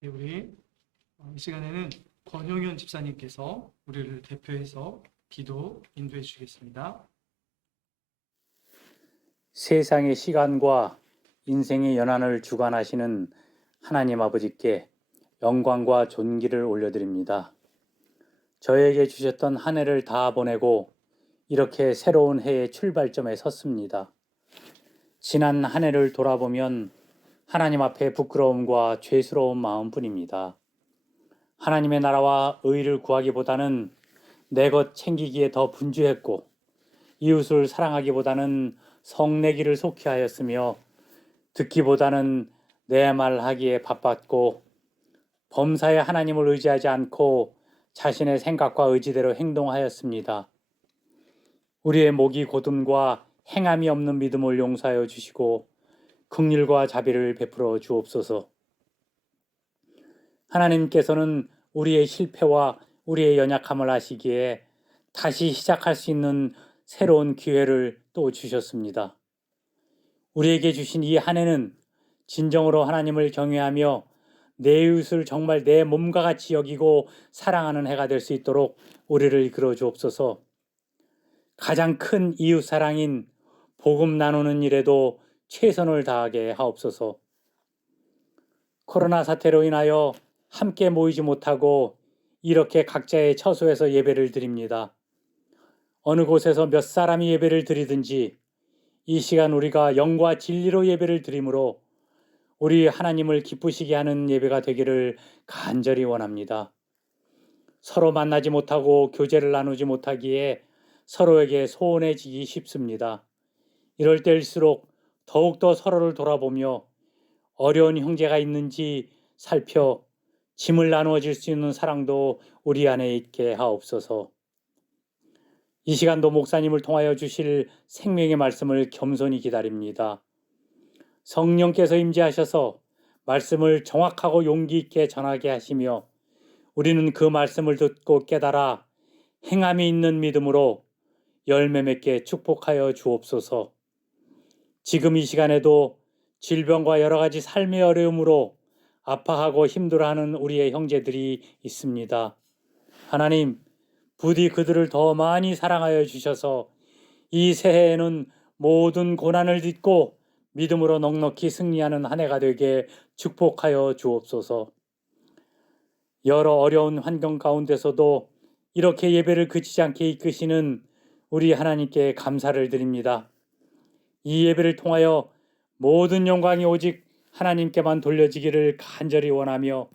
네, 우리 이 시간에는 권용현 집사님께서 우리를 대표해서 기도 인도해 주시겠습니다. 세상의 시간과 인생의 연한을 주관하시는 하나님 아버지께 영광과 존귀를 올려드립니다. 저에게 주셨던 한 해를 다 보내고 이렇게 새로운 해의 출발점에 섰습니다. 지난 한 해를 돌아보면 하나님 앞에 부끄러움과 죄스러운 마음뿐입니다. 하나님의 나라와 의를 구하기보다는 내 것 챙기기에 더 분주했고 이웃을 사랑하기보다는 성내기를 속히 하였으며 듣기보다는 내 말 하기에 바빴고 범사에 하나님을 의지하지 않고 자신의 생각과 의지대로 행동하였습니다. 우리의 목이 곧음과 행함이 없는 믿음을 용서하여 주시고 긍휼과 자비를 베풀어 주옵소서. 하나님께서는 우리의 실패와 우리의 연약함을 아시기에 다시 시작할 수 있는 새로운 기회를 또 주셨습니다. 우리에게 주신 이 한 해는 진정으로 하나님을 경외하며 내 이웃을 정말 내 몸과 같이 여기고 사랑하는 해가 될 수 있도록 우리를 이끌어 주옵소서. 가장 큰 이웃 사랑인 복음 나누는 일에도 최선을 다하게 하옵소서. 코로나 사태로 인하여 함께 모이지 못하고 이렇게 각자의 처소에서 예배를 드립니다. 어느 곳에서 몇 사람이 예배를 드리든지 이 시간 우리가 영과 진리로 예배를 드림으로 우리 하나님을 기쁘시게 하는 예배가 되기를 간절히 원합니다. 서로 만나지 못하고 교제를 나누지 못하기에 서로에게 소원해지기 쉽습니다. 이럴 때일수록 더욱더 서로를 돌아보며 어려운 형제가 있는지 살펴 짐을 나누어 질 수 있는 사랑도 우리 안에 있게 하옵소서. 이 시간도 목사님을 통하여 주실 생명의 말씀을 겸손히 기다립니다. 성령께서 임재하셔서 말씀을 정확하고 용기 있게 전하게 하시며 우리는 그 말씀을 듣고 깨달아 행함이 있는 믿음으로 열매 맺게 축복하여 주옵소서. 지금 이 시간에도 질병과 여러 가지 삶의 어려움으로 아파하고 힘들어하는 우리의 형제들이 있습니다. 하나님, 부디 그들을 더 많이 사랑하여 주셔서 이 새해에는 모든 고난을 딛고 믿음으로 넉넉히 승리하는 한 해가 되게 축복하여 주옵소서. 여러 어려운 환경 가운데서도 이렇게 예배를 그치지 않게 이끄시는 우리 하나님께 감사를 드립니다. 이 예배를 통하여 모든 영광이 오직 하나님께만 돌려지기를 간절히 원하며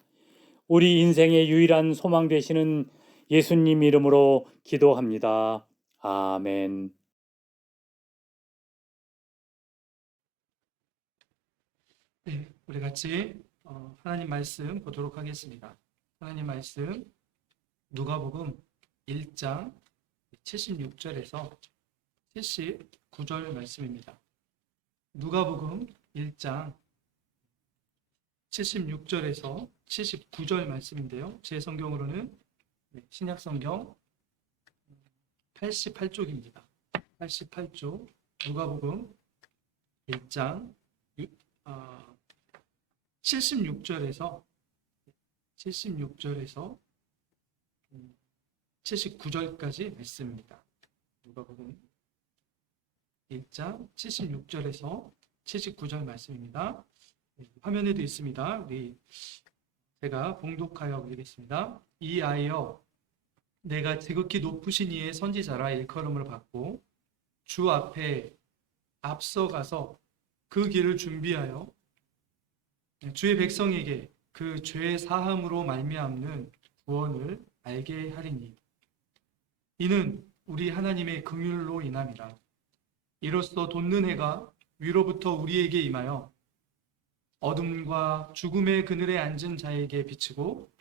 우리 인생의 유일한 소망 되시는 예수님 이름으로 기도합니다. 아멘. 네, 우리 같이 하나님 말씀 보도록 하겠습니다. 하나님 말씀 누가복음 1장 76절에서 79절 말씀입니다. 누가복음 1장 76절에서 79절 말씀인데요. 제 성경으로는 신약성경 88쪽입니다. 88쪽 누가복음 1장 76절에서 79절까지 말씀입니다. 누가복음 1장 76절에서 79절 말씀입니다. 화면에도 있습니다. 제가 봉독하여 보겠습니다. 이 아이여, 내가 지극히 높으신 이의 선지자라 일컬음을 받고 주 앞에 앞서가서 그 길을 준비하여 주의 백성에게 그 죄 사함으로 말미암는 구원을 알게 하리니 이는 우리 하나님의 긍휼로 인함이라. 이로써 돋는 해가 위로부터 우리에게 임하여 어둠과 죽음의 그늘에 앉은 자에게 비치고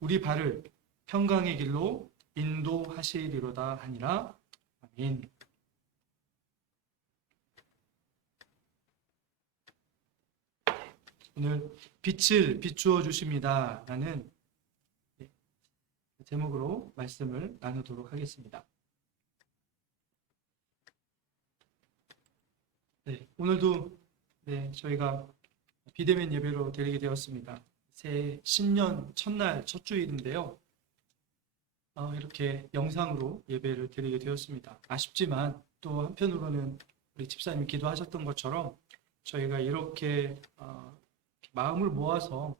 우리 발을 평강의 길로 인도하시리로다 하니라. 아멘. 오늘 빛을 비추어 주십니다 라는 제목으로 말씀을 나누도록 하겠습니다. 오늘도 저희가 비대면 예배로 드리게 되었습니다. 새 신년 첫날 첫 주일인데요. 이렇게 영상으로 예배를 드리게 되었습니다. 아쉽지만 또 한편으로는 우리 집사님 기도하셨던 것처럼 저희가 이렇게 마음을 모아서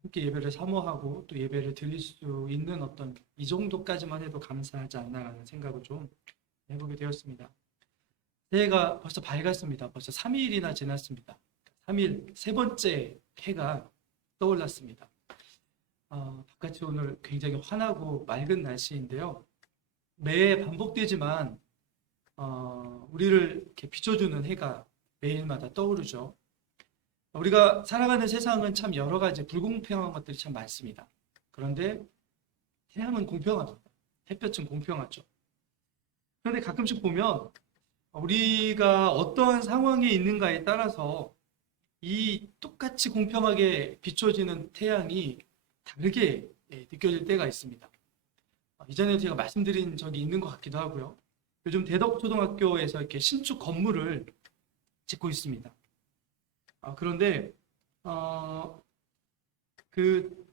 함께 예배를 사모하고 또 예배를 드릴 수 있는 어떤 이 정도까지만 해도 감사하지 않나라는 생각을 좀 해보게 되었습니다. 새해가 벌써 밝았습니다. 벌써 3일이나 지났습니다. 3일 세 번째 해가 떠올랐습니다. 바깥이 오늘 굉장히 환하고 맑은 날씨인데요. 매해 반복되지만 우리를 이렇게 비춰주는 해가 매일마다 떠오르죠. 우리가 살아가는 세상은 참 여러 가지 불공평한 것들이 참 많습니다. 그런데 태양은 공평합니다. 햇볕은 공평하죠. 그런데 가끔씩 보면 우리가 어떠한 상황에 있는가에 따라서 이 똑같이 공평하게 비춰지는 태양이 다르게 느껴질 때가 있습니다. 이전에 제가 말씀드린 적이 있는 것 같기도 하고요. 요즘 대덕초등학교에서 이렇게 신축 건물을 짓고 있습니다. 그런데 그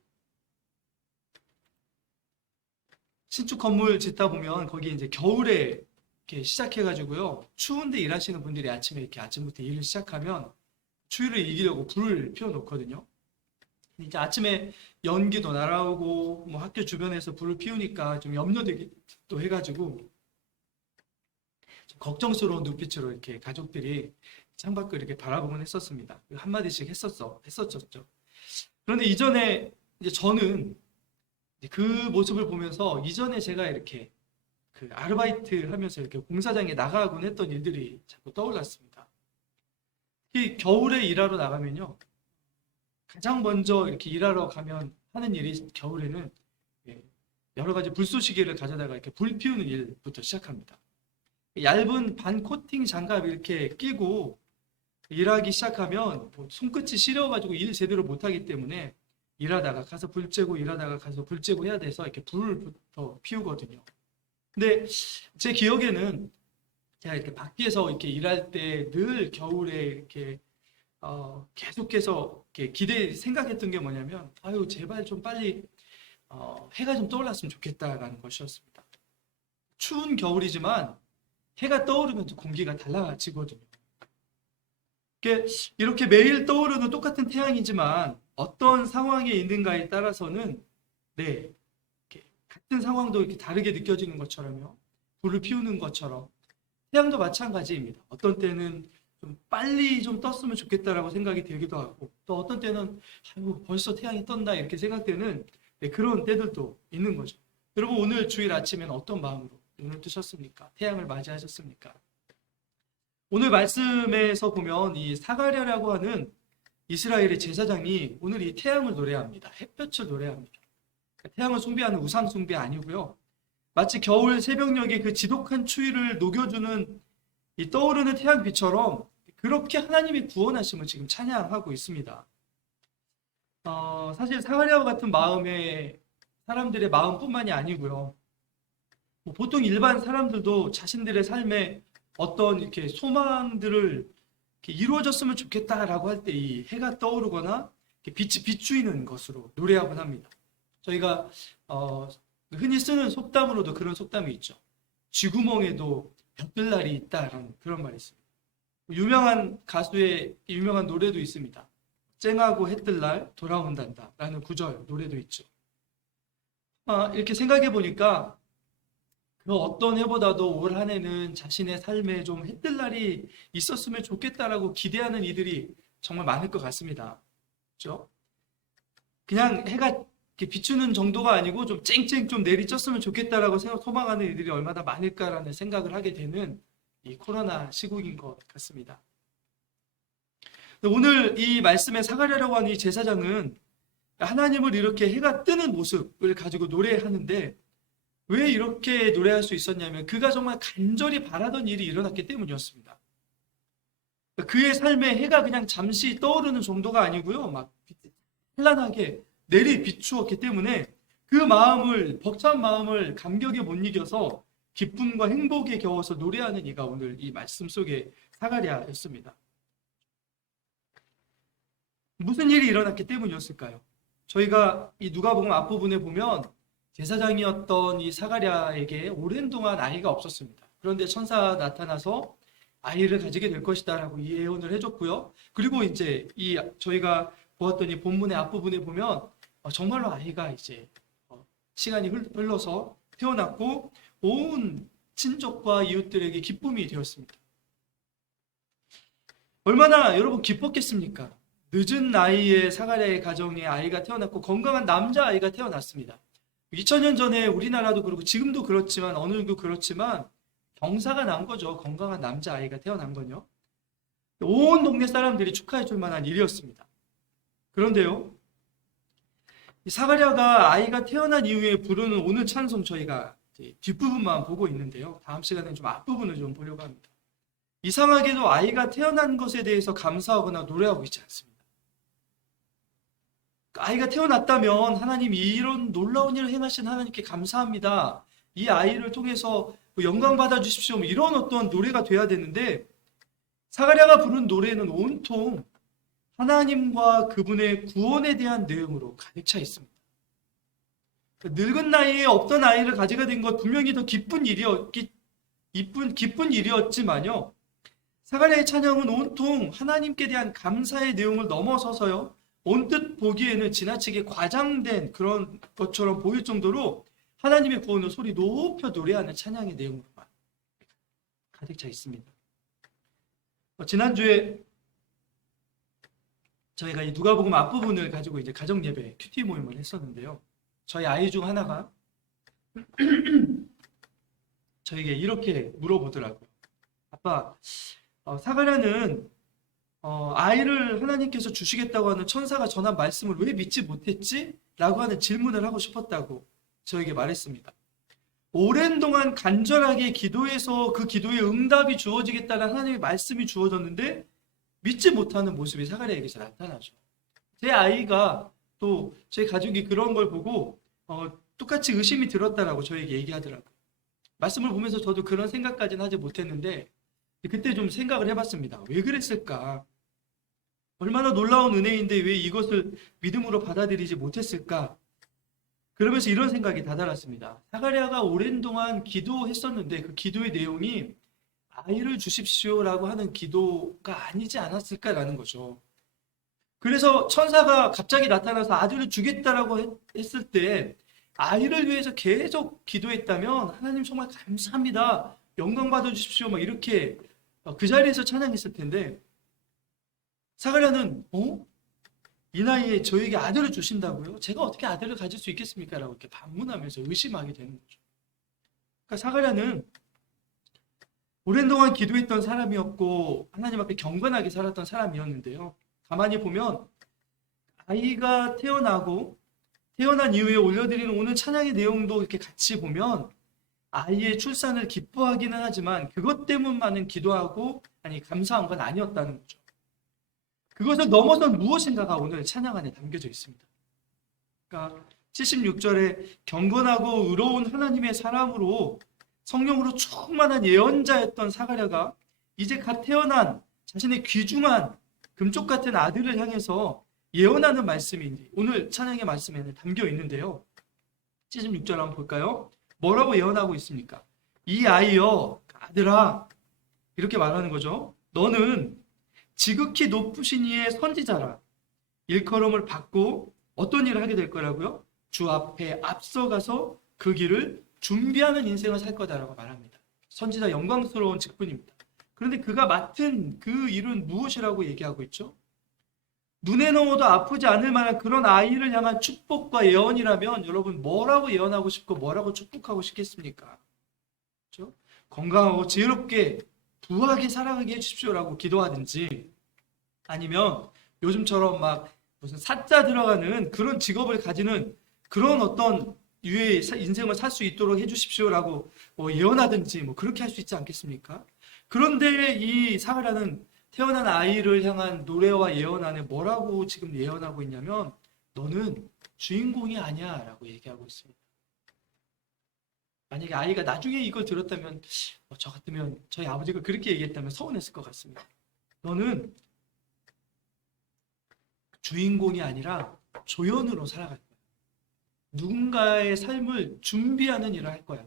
신축 건물 짓다 보면 거기 이제 겨울에 이렇게 시작해가지고요. 추운데 일하시는 분들이 아침에 이렇게 아침부터 일을 시작하면 추위를 이기려고 불을 피워놓거든요. 이제 아침에 연기도 날아오고 뭐 학교 주변에서 불을 피우니까 좀 염려되기도 해가지고 좀 걱정스러운 눈빛으로 이렇게 가족들이 창밖을 이렇게 바라보곤 했었습니다. 한마디씩 했었었죠. 그런데 이전에 이제 저는 그 모습을 보면서 이전에 제가 이렇게 그 아르바이트 하면서 이렇게 공사장에 나가곤 했던 일들이 자꾸 떠올랐습니다. 특히 겨울에 일하러 나가면요. 가장 먼저 이렇게 일하러 가면 하는 일이 겨울에는 여러 가지 불쏘시개를 가져다가 이렇게 불 피우는 일부터 시작합니다. 얇은 반 코팅 장갑 이렇게 끼고 일하기 시작하면 손끝이 시려가지고 일 제대로 못하기 때문에 일하다가 가서 불 쬐고 일하다가 가서 불 쬐고 해야 돼서 이렇게 불부터 피우거든요. 근데 제 기억에는 제가 이렇게 밖에서 이렇게 일할 때 늘 겨울에 이렇게 계속해서 이렇게 생각했던 게 뭐냐면 아유 제발 좀 빨리 해가 좀 떠올랐으면 좋겠다라는 것이었습니다. 추운 겨울이지만 해가 떠오르면 또 공기가 달라지거든요. 이렇게 매일 떠오르는 똑같은 태양이지만 어떤 상황에 있는가에 따라서는 이렇게 같은 상황도 이렇게 다르게 느껴지는 것처럼요. 불을 피우는 것처럼 태양도 마찬가지입니다. 어떤 때는 좀 빨리 좀 떴으면 좋겠다라고 생각이 들기도 하고 또 어떤 때는 아이고 벌써 태양이 떴나 이렇게 생각되는 그런 때들도 있는 거죠. 여러분 오늘 주일 아침에는 어떤 마음으로 눈을 뜨셨습니까? 태양을 맞이하셨습니까? 오늘 말씀에서 보면 이 사가랴라고 하는 이스라엘의 제사장이 오늘 이 태양을 노래합니다. 햇볕을 노래합니다. 태양을 숭배하는 우상 숭배 아니고요. 마치 겨울 새벽녘에 그 지독한 추위를 녹여주는 이 떠오르는 태양빛처럼 그렇게 하나님의 구원하심을 지금 찬양하고 있습니다. 사실 사가랴와 같은 마음의 사람들의 마음뿐만이 아니고요. 보통 일반 사람들도 자신들의 삶에 어떤 이렇게 소망들을 이렇게 이루어졌으면 좋겠다라고 할 때 이 해가 떠오르거나 빛이 비추이는 것으로 노래하곤 합니다. 저희가 흔히 쓰는 속담으로도 그런 속담이 있죠. 쥐구멍에도 볕들날이 있다라는 그런 말이 있습니다. 유명한 가수의 유명한 노래도 있습니다. 쨍하고 해뜰날 돌아온단다 라는 구절 노래도 있죠. 이렇게 생각해 보니까 그 어떤 해보다도 올 한 해는 자신의 삶에 좀 해뜰날이 있었으면 좋겠다라고 기대하는 이들이 정말 많을 것 같습니다. 그렇죠? 그냥 해가 비추는 정도가 아니고 좀 쨍쨍 좀 내리쬐으면 좋겠다라고 소망하는 이들이 얼마나 많을까라는 생각을 하게 되는 이 코로나 시국인 것 같습니다. 오늘 이 말씀의 사가랴라고 하는 이 제사장은 하나님을 이렇게 해가 뜨는 모습을 가지고 노래하는데 왜 이렇게 노래할 수 있었냐면 그가 정말 간절히 바라던 일이 일어났기 때문이었습니다. 그의 삶에 해가 그냥 잠시 떠오르는 정도가 아니고요. 막 찬란하게 내리 비추었기 때문에 그 마음을 벅찬 마음을 감격에 못 이겨서 기쁨과 행복에 겨워서 노래하는 이가 오늘 이 말씀 속에 사가랴였습니다. 무슨 일이 일어났기 때문이었을까요? 저희가 이 누가복음 앞부분에 보면 제사장이었던 이 사가랴에게 오랜 동안 아이가 없었습니다. 그런데 천사가 나타나서 아이를 가지게 될 것이다라고 예언을 해줬고요. 그리고 이제 이 저희가 보았던 이 본문의 앞부분에 보면 정말로 아이가 이제 시간이 흘러서 태어났고 온 친족과 이웃들에게 기쁨이 되었습니다. 얼마나 여러분 기뻤겠습니까? 늦은 나이에 사가랴의 가정에 아이가 태어났고 건강한 남자아이가 태어났습니다. 2000년 전에 우리나라도 그렇고 지금도 그렇지만 어느도 그렇지만 경사가 난 거죠. 건강한 남자아이가 태어난 건요. 온 동네 사람들이 축하해 줄 만한 일이었습니다. 그런데요. 이 사가랴가 아이가 태어난 이후에 부르는 오늘 찬송 저희가 뒷부분만 보고 있는데요. 다음 시간에는 좀 앞부분을 좀 보려고 합니다. 이상하게도 아이가 태어난 것에 대해서 감사하거나 노래하고 있지 않습니다. 아이가 태어났다면 하나님 이런 놀라운 일을 행하신 하나님께 감사합니다. 이 아이를 통해서 영광 받아 주십시오. 이런 어떤 노래가 돼야 되는데 사가랴가 부른 노래는 온통 하나님과 그분의 구원에 대한 내용으로 가득 차 있습니다. 늙은 나이에 없던 아이를 가지게 된 것 분명히 더 기쁜 일이었지만요. 사가랴의 찬양은 온통 하나님께 대한 감사의 내용을 넘어서서요. 언뜻 보기에는 지나치게 과장된 그런 것처럼 보일 정도로 하나님의 구원을 소리 높여 노래하는 찬양의 내용으로만 가득 차 있습니다. 지난주에 저희가 이 누가복음 앞부분을 가지고 이제 가정 예배 큐티 모임을 했었는데요. 저희 아이 중 하나가 저에게 이렇게 물어보더라고요. 아빠, 사가랴는 아이를 하나님께서 주시겠다고 하는 천사가 전한 말씀을 왜 믿지 못했지? 라고 하는 질문을 하고 싶었다고 저에게 말했습니다. 오랜 동안 간절하게 기도해서 그 기도에 응답이 주어지겠다는 하나님의 말씀이 주어졌는데 믿지 못하는 모습이 사가랴에게서 나타나죠. 제 아이가 또 제 가족이 그런 걸 보고 똑같이 의심이 들었다라고 저에게 얘기하더라고요. 말씀을 보면서 저도 그런 생각까지는 하지 못했는데 그때 좀 생각을 해봤습니다. 왜 그랬을까? 얼마나 놀라운 은혜인데 왜 이것을 믿음으로 받아들이지 못했을까? 그러면서 이런 생각이 다다랐습니다. 사가랴가 오랜 동안 기도했었는데 그 기도의 내용이 아이를 주십시오라고 하는 기도가 아니지 않았을까라는 거죠. 그래서 천사가 갑자기 나타나서 아들을 주겠다라고 했을 때 아이를 위해서 계속 기도했다면 하나님 정말 감사합니다. 영광 받아주십시오. 막 이렇게 그 자리에서 찬양했을 텐데 사가랴는 이 나이에 저에게 아들을 주신다고요? 제가 어떻게 아들을 가질 수 있겠습니까? 라고 이렇게 반문하면서 의심하게 되는 거죠. 그러니까 사가랴는 오랜 동안 기도했던 사람이었고 하나님 앞에 경건하게 살았던 사람이었는데요. 가만히 보면 아이가 태어난 이후에 올려드리는 오늘 찬양의 내용도 이렇게 같이 보면 아이의 출산을 기뻐하기는 하지만 그것 때문만은 기도하고 감사한 건 아니었다는 거죠. 그것을 넘어선 무엇인가가 오늘 찬양 안에 담겨져 있습니다. 그러니까 76절에 경건하고 의로운 하나님의 사람으로 성령으로 충만한 예언자였던 사가랴가 이제 갓 태어난 자신의 귀중한 금쪽 같은 아들을 향해서 예언하는 말씀이 오늘 찬양의 말씀에 담겨 있는데요. 76절 한번 볼까요? 뭐라고 예언하고 있습니까? 이 아이여, 아들아, 이렇게 말하는 거죠. 너는 지극히 높으신 이의 선지자라. 일컬음을 받고 어떤 일을 하게 될 거라고요? 주 앞에 앞서가서 그 길을 준비하는 인생을 살 거다라고 말합니다. 선지자 영광스러운 직분입니다. 그런데 그가 맡은 그 일은 무엇이라고 얘기하고 있죠? 눈에 넣어도 아프지 않을 만한 그런 아이를 향한 축복과 예언이라면 여러분 뭐라고 예언하고 싶고 뭐라고 축복하고 싶겠습니까? 그렇죠? 건강하고 지혜롭게 부하게 살아가게 해주십시오라고 기도하든지 아니면 요즘처럼 막 무슨 사자 들어가는 그런 직업을 가지는 그런 어떤 유의 인생을 살 수 있도록 해주십시오라고 예언하든지 그렇게 할 수 있지 않겠습니까? 그런데 이 사가랴는 태어난 아이를 향한 노래와 예언 안에 뭐라고 지금 예언하고 있냐면 너는 주인공이 아니야 라고 얘기하고 있습니다. 만약에 아이가 나중에 이걸 들었다면 저 같으면 저희 아버지가 그렇게 얘기했다면 서운했을 것 같습니다. 너는 주인공이 아니라 조연으로 살아갈 거야. 누군가의 삶을 준비하는 일을 할 거야.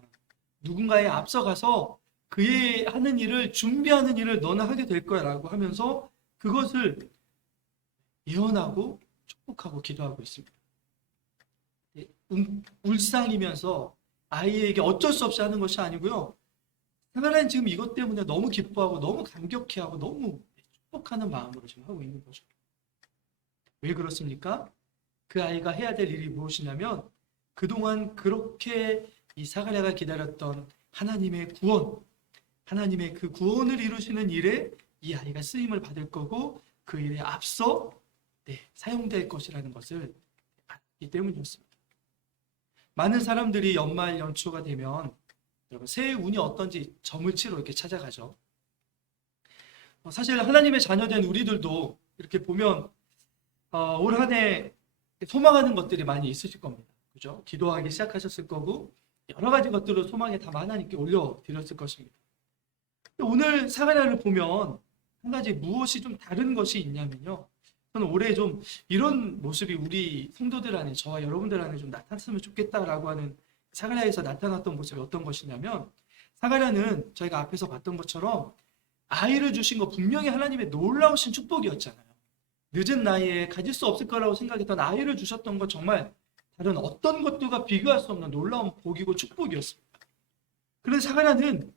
누군가에 앞서가서 그의 하는 일을 준비하는 일을 너는 하게 될 거야 라고 하면서 그것을 예언하고 축복하고 기도하고 있습니다. 울상이면서 아이에게 어쩔 수 없이 하는 것이 아니고요. 하나님 지금 이것 때문에 너무 기뻐하고 너무 감격해하고 너무 축복하는 마음으로 지금 하고 있는 거죠. 왜 그렇습니까? 그 아이가 해야 될 일이 무엇이냐면 그동안 그렇게 이 사가랴가 기다렸던 하나님의 구원, 하나님의 그 구원을 이루시는 일에 이 아이가 쓰임을 받을 거고 그 일에 앞서 사용될 것이라는 것을 알기 때문이었습니다. 많은 사람들이 연말 연초가 되면 여러분 새해 운이 어떤지 점을 치러 이렇게 찾아가죠. 사실 하나님의 자녀된 우리들도 이렇게 보면 올 한 해 소망하는 것들이 많이 있으실 겁니다. 그죠? 기도하기 시작하셨을 거고 여러 가지 것들을 소망에 담아 하나님께 올려드렸을 것입니다. 오늘 사가랴를 보면 한 가지 무엇이 좀 다른 것이 있냐면요. 저는 올해 좀 이런 모습이 우리 성도들 안에 저와 여러분들 안에 좀 나타났으면 좋겠다라고 하는 사가랴에서 나타났던 모습이 어떤 것이냐면 사가랴는 저희가 앞에서 봤던 것처럼 아이를 주신 거 분명히 하나님의 놀라우신 축복이었잖아요. 늦은 나이에 가질 수 없을 거라고 생각했던 아이를 주셨던 건 정말 다른 어떤 것들과 비교할 수 없는 놀라운 복이고 축복이었습니다. 그런데 사가랴는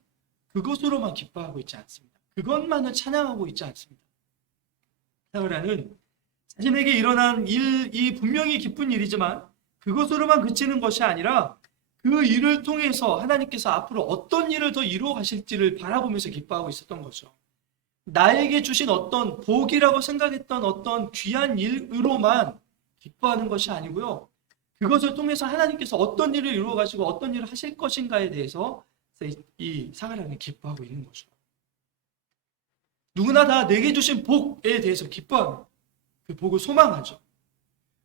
그것으로만 기뻐하고 있지 않습니다. 그것만을 찬양하고 있지 않습니다. 사가랴는 자신에게 일어난 이 분명히 기쁜 일이지만 그것으로만 그치는 것이 아니라 그 일을 통해서 하나님께서 앞으로 어떤 일을 더 이루어 가실지를 바라보면서 기뻐하고 있었던 거죠. 나에게 주신 어떤 복이라고 생각했던 어떤 귀한 일으로만 기뻐하는 것이 아니고요. 그것을 통해서 하나님께서 어떤 일을 이루어 가시고 어떤 일을 하실 것인가에 대해서 이 사가랴는 기뻐하고 있는 거죠. 누구나 다 내게 주신 복에 대해서 기뻐합니다. 그 복을 소망하죠.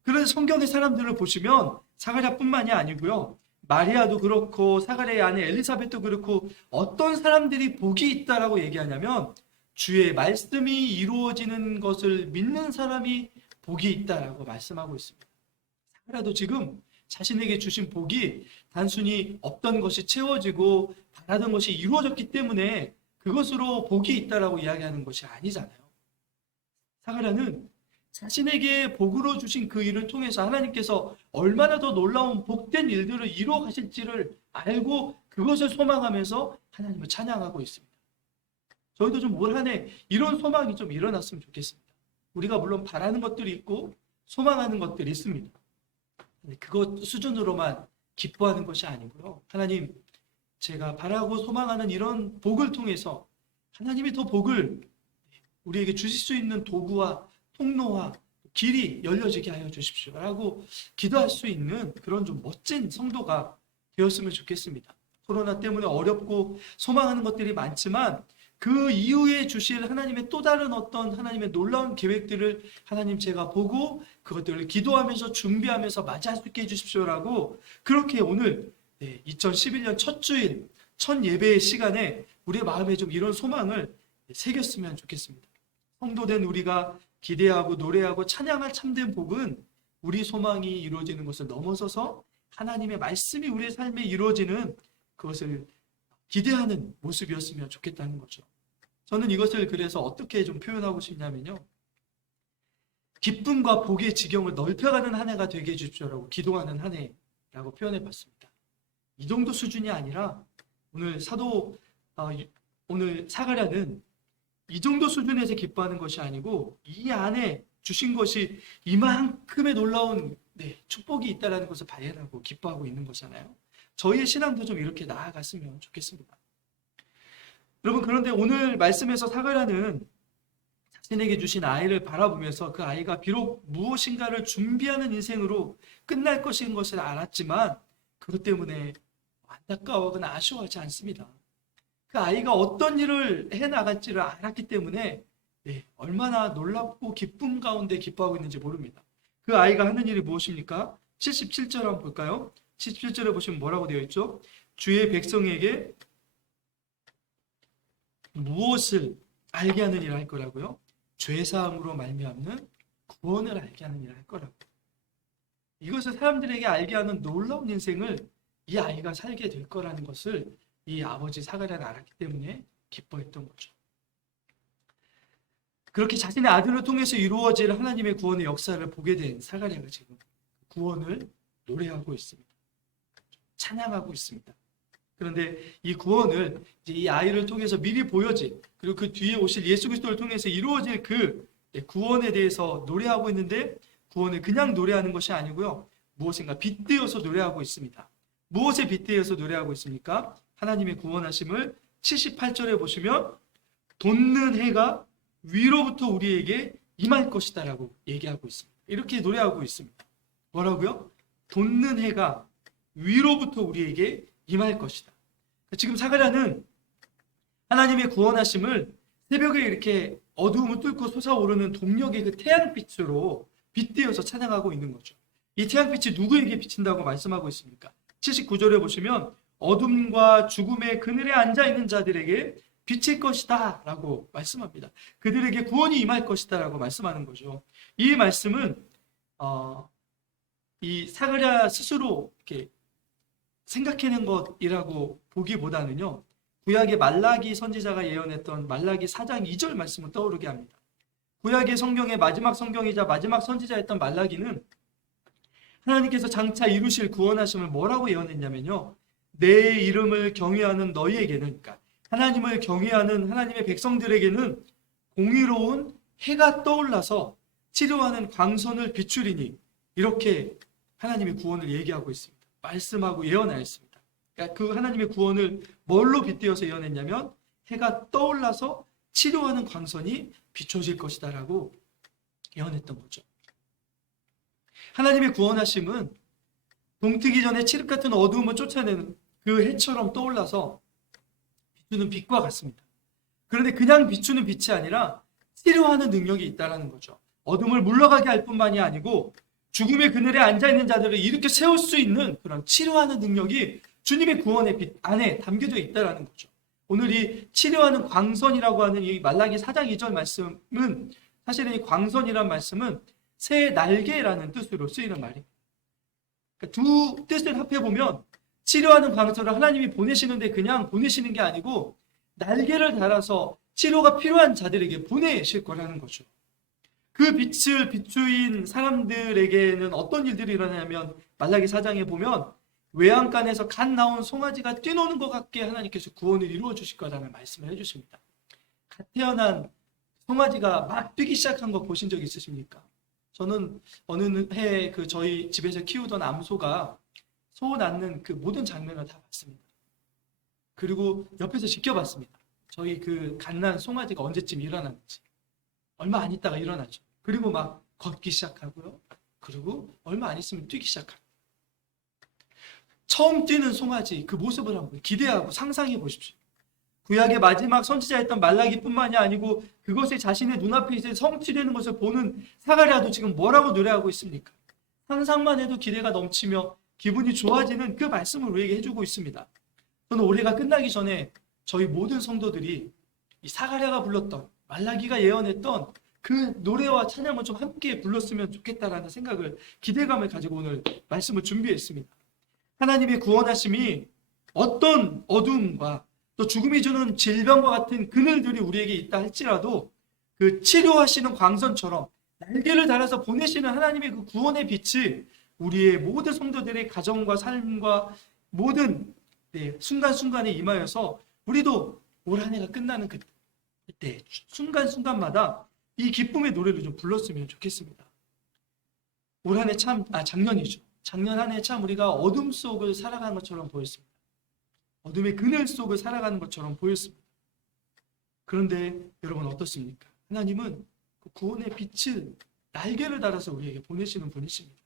그래서 성경의 사람들을 보시면 사가랴뿐만이 아니고요. 마리아도 그렇고 사가랴의 아내 엘리사벳도 그렇고 어떤 사람들이 복이 있다라고 얘기하냐면 주의 말씀이 이루어지는 것을 믿는 사람이 복이 있다라고 말씀하고 있습니다. 사가랴도 지금 자신에게 주신 복이 단순히 없던 것이 채워지고 바라던 것이 이루어졌기 때문에 그것으로 복이 있다라고 이야기하는 것이 아니잖아요. 사가랴는 자신에게 복으로 주신 그 일을 통해서 하나님께서 얼마나 더 놀라운 복된 일들을 이루어 가실지를 알고 그것을 소망하면서 하나님을 찬양하고 있습니다. 저희도 좀 올 한 해 이런 소망이 좀 일어났으면 좋겠습니다. 우리가 물론 바라는 것들이 있고 소망하는 것들이 있습니다. 그것 수준으로만 기뻐하는 것이 아니고요. 하나님, 제가 바라고 소망하는 이런 복을 통해서 하나님이 더 복을 우리에게 주실 수 있는 도구와 통로와 길이 열려지게 하여 주십시오 라고 기도할 수 있는 그런 좀 멋진 성도가 되었으면 좋겠습니다. 코로나 때문에 어렵고 소망하는 것들이 많지만 그 이후에 주실 하나님의 또 다른 어떤 하나님의 놀라운 계획들을 하나님 제가 보고 그것들을 기도하면서 준비하면서 맞이할 수 있게 해주십시오라고 그렇게 오늘 2011년 첫 주일 첫 예배의 시간에 우리의 마음에 좀 이런 소망을 새겼으면 좋겠습니다. 성도된 우리가 기대하고 노래하고 찬양할 참된 복은 우리 소망이 이루어지는 것을 넘어서서 하나님의 말씀이 우리의 삶에 이루어지는 그것을 기대하는 모습이었으면 좋겠다는 거죠. 저는 이것을 그래서 어떻게 좀 표현하고 싶냐면요. 기쁨과 복의 지경을 넓혀가는 한 해가 되게 해주십시오라고 기도하는 한 해라고 표현해 봤습니다. 이 정도 수준이 아니라 오늘 오늘 사가랴는 이 정도 수준에서 기뻐하는 것이 아니고 이 안에 주신 것이 이만큼의 놀라운 축복이 있다는 것을 발견하고 기뻐하고 있는 거잖아요. 저희의 신앙도 좀 이렇게 나아갔으면 좋겠습니다. 여러분, 그런데 오늘 말씀에서 사가랴는 자신에게 주신 아이를 바라보면서 그 아이가 비록 무엇인가를 준비하는 인생으로 끝날 것인 것을 알았지만 그것 때문에 안타까워하거나 아쉬워하지 않습니다. 그 아이가 어떤 일을 해나갈지를 알았기 때문에 얼마나 놀랍고 기쁨 가운데 기뻐하고 있는지 모릅니다. 그 아이가 하는 일이 무엇입니까? 77절 한번 볼까요? 77절에 보시면 뭐라고 되어 있죠? 주의 백성에게 무엇을 알게 하는 일을 할 거라고요? 죄사함으로 말미암는 구원을 알게 하는 일을 할 거라고. 이것을 사람들에게 알게 하는 놀라운 인생을 이 아이가 살게 될 거라는 것을 이 아버지 사가랴는 알았기 때문에 기뻐했던 거죠. 그렇게 자신의 아들을 통해서 이루어질 하나님의 구원의 역사를 보게 된 사가랴가 지금 구원을 노래하고 있습니다. 찬양하고 있습니다. 그런데 이 구원을 이제 이 아이를 통해서 미리 보여진, 그리고 그 뒤에 오실 예수 그리스도를 통해서 이루어질 그 구원에 대해서 노래하고 있는데, 구원을 그냥 노래하는 것이 아니고요, 무엇인가 빗대어서 노래하고 있습니다. 무엇에 빗대어서 노래하고 있습니까? 하나님의 구원하심을 78절에 보시면 돋는 해가 위로부터 우리에게 임할 것이다 라고 얘기하고 있습니다. 이렇게 노래하고 있습니다. 뭐라고요? 돋는 해가 위로부터 우리에게 임할 것이다. 지금 사가랴는 하나님의 구원하심을 새벽에 이렇게 어두움을 뚫고 솟아오르는 동력의 그 태양빛으로 빗대어서 찬양하고 있는 거죠. 이 태양빛이 누구에게 비친다고 말씀하고 있습니까? 79절에 보시면 어둠과 죽음의 그늘에 앉아있는 자들에게 비칠 것이다 라고 말씀합니다. 그들에게 구원이 임할 것이다 라고 말씀하는 거죠. 이 말씀은 이 사가랴 스스로 이렇게 생각해낸 것이라고 보기보다는요, 구약의 말라기 선지자가 예언했던 말라기 4장 2절 말씀을 떠오르게 합니다. 구약의 성경의 마지막 성경이자 마지막 선지자였던 말라기는 하나님께서 장차 이루실 구원하심을 뭐라고 예언했냐면요, 내 이름을 경외하는 너희에게는, 그러니까 하나님을 경외하는 하나님의 백성들에게는 공의로운 해가 떠올라서 치료하는 광선을 비추리니, 이렇게 하나님의 구원을 얘기하고 있습니다. 말씀하고 예언하였습니다. 그러니까 그 하나님의 구원을 뭘로 빗대어서 예언했냐면 해가 떠올라서 치료하는 광선이 비춰질 것이다 라고 예언했던 거죠. 하나님의 구원하심은 동트기 전에 칠흑 같은 어두움을 쫓아내는 그 해처럼 떠올라서 비추는 빛과 같습니다. 그런데 그냥 비추는 빛이 아니라 치료하는 능력이 있다는 거죠. 어둠을 물러가게 할 뿐만이 아니고 죽음의 그늘에 앉아있는 자들을 일으켜 세울 수 있는 그런 치료하는 능력이 주님의 구원의 빛 안에 담겨져 있다는 거죠. 오늘 이 치료하는 광선이라고 하는 이 말라기 4장 2절 말씀은, 사실은 이 광선이란 말씀은 새 날개라는 뜻으로 쓰이는 말입니다. 그러니까 두 뜻을 합해보면 치료하는 광선을 하나님이 보내시는데 그냥 보내시는 게 아니고 날개를 달아서 치료가 필요한 자들에게 보내실 거라는 거죠. 그 빛을 비추인 사람들에게는 어떤 일들이 일어나냐면 말라기 4장에 보면 외양간에서 갓 나온 송아지가 뛰노는 것 같게 하나님께서 구원을 이루어 주실 거라는 말씀을 해주십니다. 갓 태어난 송아지가 막 뛰기 시작한 거 보신 적 있으십니까? 저는 어느 해 그 저희 집에서 키우던 암소가 소 낳는 그 모든 장면을 다 봤습니다. 그리고 옆에서 지켜봤습니다. 저희 그 갓난 송아지가 언제쯤 일어났는지. 얼마 안 있다가 일어나죠. 그리고 막 걷기 시작하고요. 그리고 얼마 안 있으면 뛰기 시작합니다. 처음 뛰는 송아지 그 모습을 한번 기대하고 상상해 보십시오. 구약의 마지막 선지자였던 말라기뿐만이 아니고 그것이 자신의 눈앞에 이제 성취되는 것을 보는 사가랴도 지금 뭐라고 노래하고 있습니까? 상상만 해도 기대가 넘치며 기분이 좋아지는 그 말씀을 우리에게 해주고 있습니다. 저는 올해가 끝나기 전에 저희 모든 성도들이 이 사가랴가 불렀던, 말라기가 예언했던 그 노래와 찬양을 좀 함께 불렀으면 좋겠다라는 생각을, 기대감을 가지고 오늘 말씀을 준비했습니다. 하나님의 구원하심이 어떤 어둠과 또 죽음이 주는 질병과 같은 그늘들이 우리에게 있다 할지라도 그 치료하시는 광선처럼 날개를 달아서 보내시는 하나님의 그 구원의 빛이 우리의 모든 성도들의 가정과 삶과 모든 순간순간에 임하여서 우리도 올 한 해가 끝나는 그때 순간순간마다 이 기쁨의 노래를 좀 불렀으면 좋겠습니다. 올 한 해 작년이죠. 작년 한 해 참 우리가 어둠 속을 살아가는 것처럼 보였습니다. 어둠의 그늘 속을 살아가는 것처럼 보였습니다. 그런데 여러분 어떻습니까? 하나님은 그 구원의 빛을 날개를 달아서 우리에게 보내시는 분이십니다.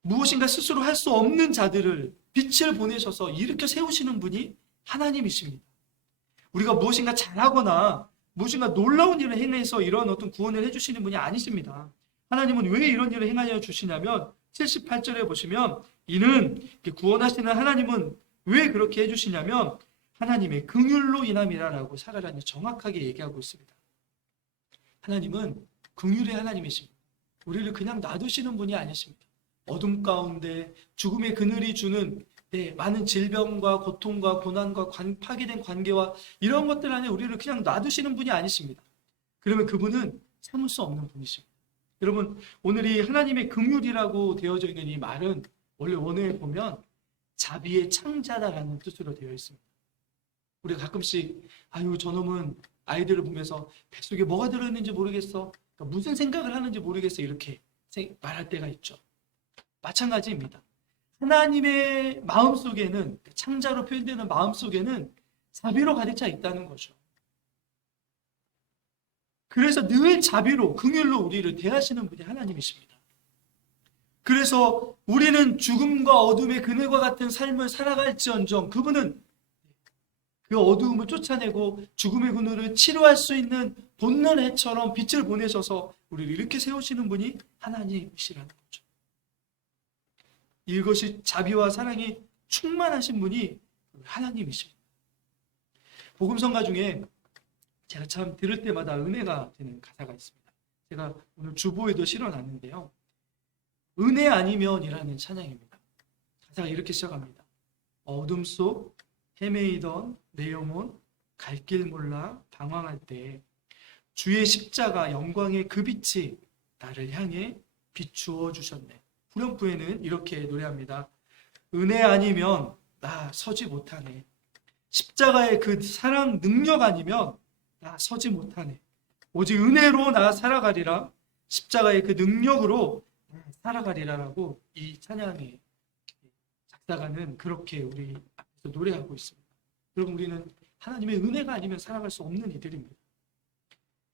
무엇인가 스스로 할 수 없는 자들을 빛을 보내셔서 일으켜 세우시는 분이 하나님이십니다. 우리가 무엇인가 잘하거나 무엇인가 놀라운 일을 행해서 이런 어떤 구원을 해주시는 분이 아니십니다. 하나님은 왜 이런 일을 행하여 주시냐면 78절에 보시면 이는 구원하시는 하나님은 왜 그렇게 해주시냐면 하나님의 긍휼로 인함이라라고 사가랴는 정확하게 얘기하고 있습니다. 하나님은 긍휼의 하나님이십니다. 우리를 그냥 놔두시는 분이 아니십니다. 어둠 가운데 죽음의 그늘이 주는 많은 질병과 고통과 고난과 파괴된 관계와 이런 것들 안에 우리를 그냥 놔두시는 분이 아니십니다. 그러면 그분은 참을 수 없는 분이십니다. 여러분, 오늘 이 하나님의 긍휼이라고 되어져 있는 이 말은 원래 원어에 보면 자비의 창자다라는 뜻으로 되어 있습니다. 우리가 가끔씩 아유 저놈은 아이들을 보면서 뱃속에 뭐가 들어있는지 모르겠어, 그러니까 무슨 생각을 하는지 모르겠어, 이렇게 말할 때가 있죠. 마찬가지입니다. 하나님의 마음속에는, 창자로 표현되는 마음속에는 자비로 가득 차 있다는 거죠. 그래서 늘 자비로 긍휼로 우리를 대하시는 분이 하나님이십니다. 그래서 우리는 죽음과 어둠의 그늘과 같은 삶을 살아갈지언정 그분은 그 어두움을 쫓아내고 죽음의 그늘을 치료할 수 있는 돋는 해처럼 빛을 보내셔서 우리를 이렇게 세우시는 분이 하나님이시라는 거죠. 이것이 자비와 사랑이 충만하신 분이 하나님이십니다. 복음성가 중에 제가 참 들을 때마다 은혜가 되는 가사가 있습니다. 제가 오늘 주보에도 실어놨는데요. 은혜 아니면이라는 찬양입니다. 가사가 이렇게 시작합니다. 어둠 속 헤매이던 내 영혼 갈 길 몰라 방황할 때 주의 십자가 영광의 그 빛이 나를 향해 비추어 주셨네. 후렴구에는 이렇게 노래합니다. 은혜 아니면 나 서지 못하네. 십자가의 그 사랑 능력 아니면 나 서지 못하네. 오직 은혜로 나 살아가리라. 십자가의 그 능력으로 살아가리라라고 이 찬양의 작사가는 그렇게 우리 앞에서 노래하고 있습니다. 여러분, 우리는 하나님의 은혜가 아니면 살아갈 수 없는 이들입니다.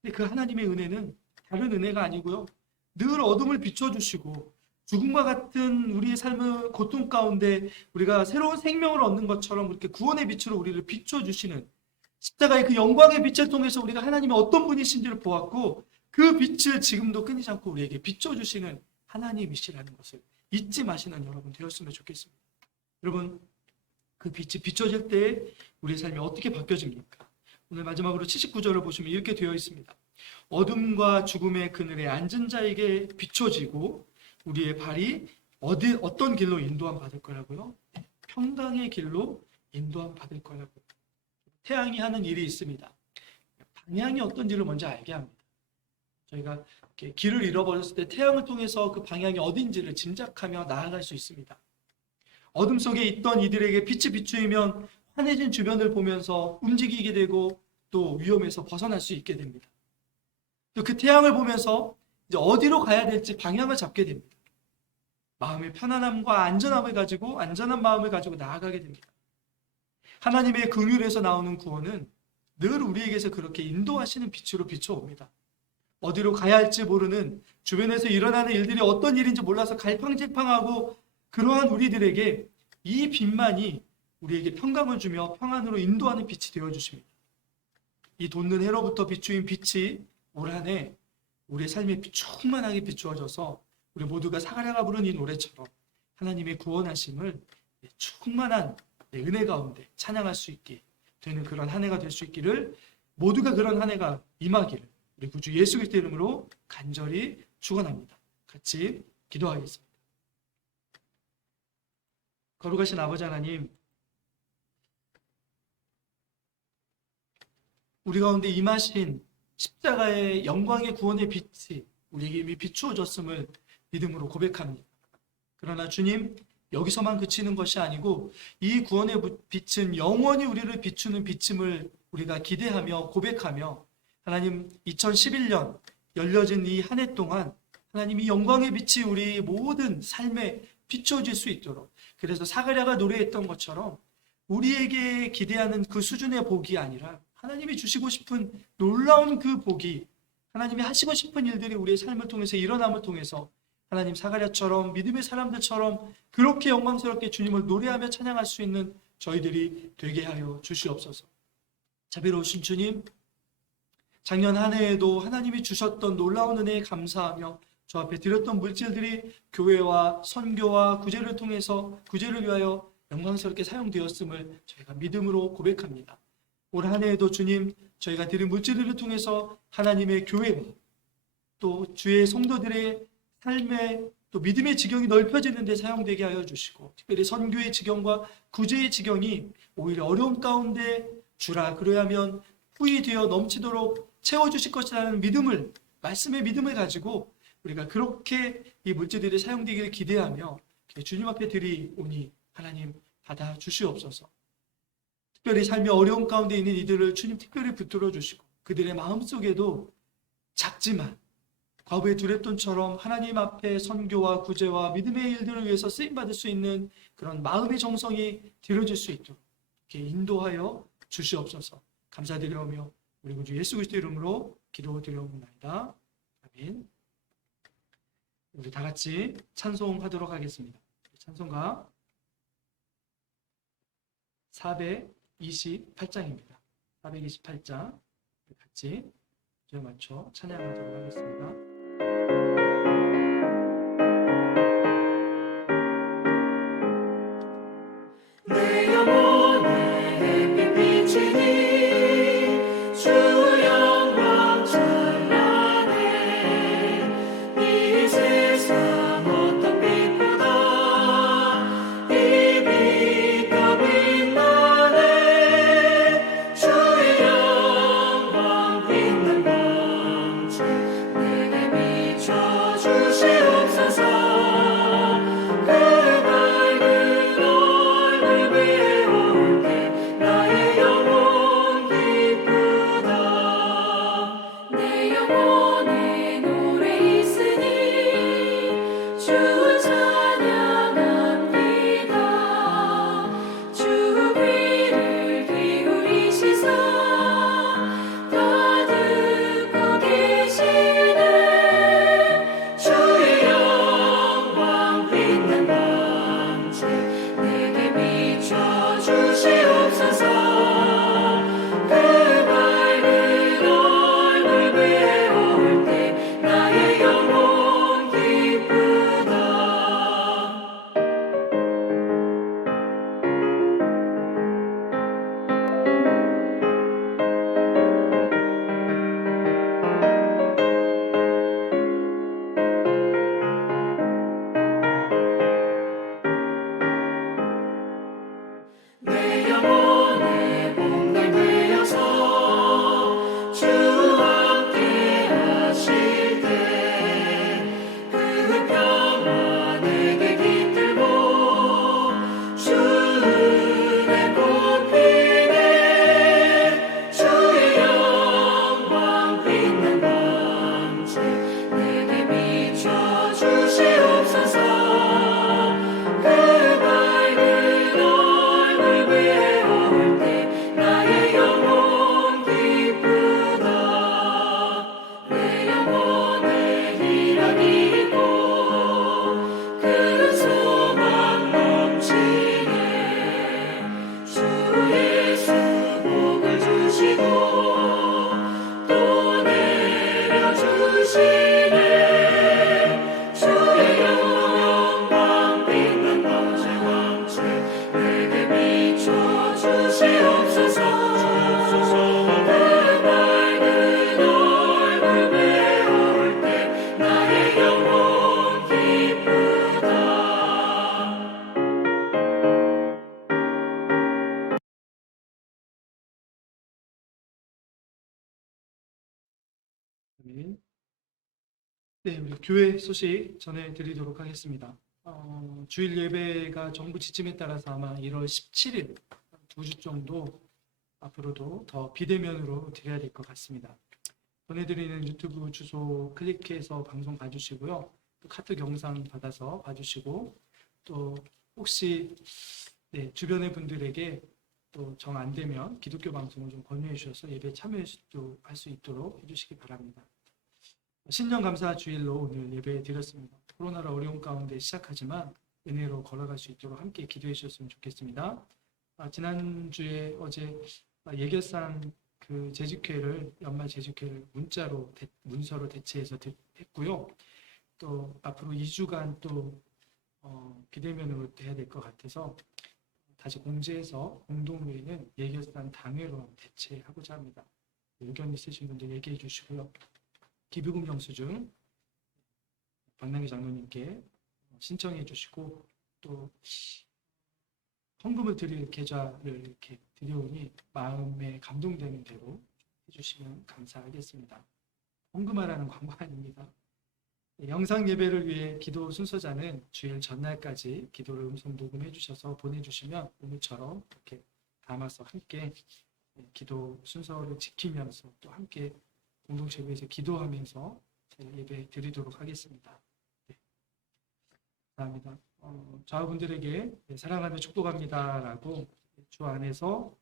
근데 그 하나님의 은혜는 다른 은혜가 아니고요. 늘 어둠을 비춰주시고 죽음과 같은 우리의 삶의 고통 가운데 우리가 새로운 생명을 얻는 것처럼 이렇게 구원의 빛으로 우리를 비춰주시는 십자가의 그 영광의 빛을 통해서 우리가 하나님의 어떤 분이신지를 보았고 그 빛을 지금도 끊이지 않고 우리에게 비춰주시는 하나님이시라는 것을 잊지 마시는 여러분 되었으면 좋겠습니다. 여러분, 그 빛이 비춰질 때 우리의 삶이 어떻게 바뀌어집니까? 오늘 마지막으로 79절을 보시면 이렇게 되어 있습니다. 어둠과 죽음의 그늘에 앉은 자에게 비춰지고 우리의 발이 어떤 길로 인도함 받을 거라고요? 평강의 길로 인도함 받을 거라고요. 태양이 하는 일이 있습니다. 방향이 어떤지를 먼저 알게 합니다. 저희가 이렇게 길을 잃어버렸을 때 태양을 통해서 그 방향이 어딘지를 짐작하며 나아갈 수 있습니다. 어둠 속에 있던 이들에게 빛이 비추이면 환해진 주변을 보면서 움직이게 되고 또 위험에서 벗어날 수 있게 됩니다. 또 그 태양을 보면서 이제 어디로 가야 될지 방향을 잡게 됩니다. 마음의 편안함과 안전한 마음을 가지고 나아가게 됩니다. 하나님의 긍휼에서 나오는 구원은 늘 우리에게서 그렇게 인도하시는 빛으로 비춰옵니다. 어디로 가야 할지 모르는, 주변에서 일어나는 일들이 어떤 일인지 몰라서 갈팡질팡하고 그러한 우리들에게 이 빛만이 우리에게 평강을 주며 평안으로 인도하는 빛이 되어주십니다. 이 돋는 해로부터 비추인 빛이 올 한 해 우리의 삶에 충만하게 비추어져서 우리 모두가 사가랴가 부른 이 노래처럼 하나님의 구원하심을 충만한 은혜 가운데 찬양할 수 있게 되는 그런 한 해가 될 수 있기를, 모두가 그런 한 해가 임하기를 우리 구주 예수 그리스도 이름으로 간절히 축원합니다. 같이 기도하겠습니다. 거룩하신 아버지 하나님, 우리 가운데 임하신 십자가의 영광의 구원의 빛이 우리에게 이미 비추어졌음을 믿음으로 고백합니다. 그러나 주님, 여기서만 그치는 것이 아니고 이 구원의 빛은 영원히 우리를 비추는 빛임을 우리가 기대하며 고백하며, 하나님 2011년 열려진 이 한 해 동안 하나님 이 영광의 빛이 우리 모든 삶에 비춰질 수 있도록, 그래서 사가랴가 노래했던 것처럼 우리에게 기대하는 그 수준의 복이 아니라 하나님이 주시고 싶은 놀라운 그 복이, 하나님이 하시고 싶은 일들이 우리의 삶을 통해서 일어남을 통해서 하나님 사가랴처럼 믿음의 사람들처럼 그렇게 영광스럽게 주님을 노래하며 찬양할 수 있는 저희들이 되게 하여 주시옵소서. 자비로우신 주님, 작년 한 해에도 하나님이 주셨던 놀라운 은혜에 감사하며 저 앞에 드렸던 물질들이 교회와 선교와 구제를 통해서 구제를 위하여 영광스럽게 사용되었음을 저희가 믿음으로 고백합니다. 올 한 해에도 주님, 저희가 드린 물질들을 통해서 하나님의 교회와 또 주의 성도들의 삶의 또 믿음의 지경이 넓혀지는 데 사용되게 하여 주시고, 특별히 선교의 지경과 구제의 지경이 오히려 어려움 가운데 주라 그러하면 후이 되어 넘치도록 채워주실 것이라는 믿음을, 말씀의 믿음을 가지고 우리가 그렇게 이 물질들이 사용되기를 기대하며 주님 앞에 드리오니 하나님 받아 주시옵소서. 특별히 삶의 어려움 가운데 있는 이들을 주님 특별히 붙들어 주시고, 그들의 마음속에도 작지만 과부의 두렙돈처럼 하나님 앞에 선교와 구제와 믿음의 일들을 위해서 쓰임받을 수 있는 그런 마음의 정성이 들어질 수 있도록 이렇게 인도하여 주시옵소서. 감사드리오며 우리 구주 예수 그리스도 이름으로 기도드려옵나이다. 아멘. 우리 다 같이 찬송하도록 하겠습니다. 찬송가 428장입니다. 428장 같이 줄 맞춰 찬양하도록 하겠습니다. 내 영혼에 햇빛 비치니 주 영광 찬란해. 이 세상 어떤 빛보다 이 빛 더 빛나네. 주의 영광 빛난 광채 내게 비춰 주시옵소서. 아멘. 네, 우리 교회 소식 전해드리도록 하겠습니다. 주일 예배가 정부 지침에 따라서 아마 1월 17일 2주 정도 앞으로도 더 비대면으로 드려야 될 것 같습니다. 전해드리는 유튜브 주소 클릭해서 방송 봐주시고요. 또 카톡 영상 받아서 봐주시고, 또 혹시 주변의 분들에게 또 정 안 되면 기독교 방송을 좀 권유해 주셔서 예배 참여할 수 있도록 해주시기 바랍니다. 신년 감사 주일로 오늘 예배 드렸습니다. 코로나로 어려운 가운데 시작하지만 은혜로 걸어갈 수 있도록 함께 기도해 주셨으면 좋겠습니다. 지난주에 어제 예결산 그 재직회를, 연말 재직회를 문서로 대체해서 했고요. 또 앞으로 2주간 또 비대면으로 해야 될 것 같아서 다시 공지해서 공동회의는 예결산 당회로 대체하고자 합니다. 의견 있으신 분들 얘기해 주시고요. 기부금 영수증 박남기 장로님께 신청해 주시고 또 헌금을 드릴 계좌를 이렇게 드려오니 마음에 감동되는 대로 해주시면 감사하겠습니다. 헌금하라는 광고 아닙니다. 영상 예배를 위해 기도 순서자는 주일 전날까지 기도를 음성 녹음해 주셔서 보내주시면 오늘처럼 이렇게 담아서 함께 기도 순서를 지키면서 또 함께 공동체에서 기도하면서 예배 드리도록 하겠습니다. 네. 감사합니다. 저하분들에게 사랑하며 축복합니다라고 주 안에서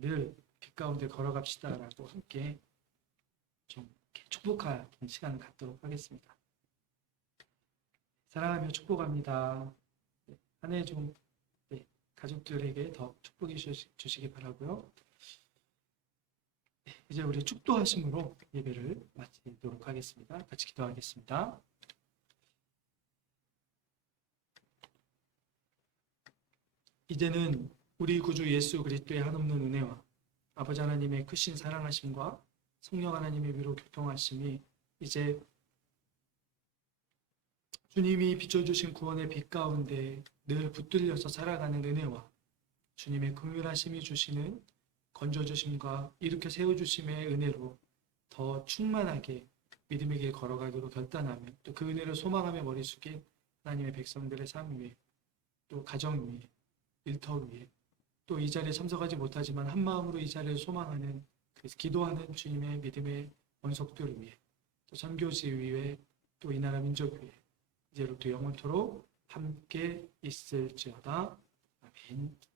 늘 빛 가운데 걸어갑시다라고 함께 좀 축복하는 시간을 갖도록 하겠습니다. 사랑하며 축복합니다. 한 해 좀 가족들에게 더 축복해 주시기 바라고요. 이제 우리 축도하심으로 예배를 마치도록 하겠습니다. 같이 기도하겠습니다. 이제는 우리 구주 예수 그리스도의 한없는 은혜와 아버지 하나님의 크신 사랑하심과 성령 하나님의 위로 교통하심이 이제 주님이 비춰주신 구원의 빛 가운데 늘 붙들려서 살아가는 은혜와 주님의 긍휼하심이 주시는 건져주심과 일으켜 세워주심의 은혜로 더 충만하게 믿음의 길 걸어가기로 결단하며 또 그 은혜를 소망하며 머리 숙인 하나님의 백성들의 삶 위에 또 가정 위에 일터 위에 또 이 자리에 참석하지 못하지만 한 마음으로 이 자리를 소망하는 그래서 기도하는 주님의 믿음의 원석들 위에 또 선교지 위에 또 이 나라 민족 위에 이제로부터 영원토록 함께 있을지어다. 아멘.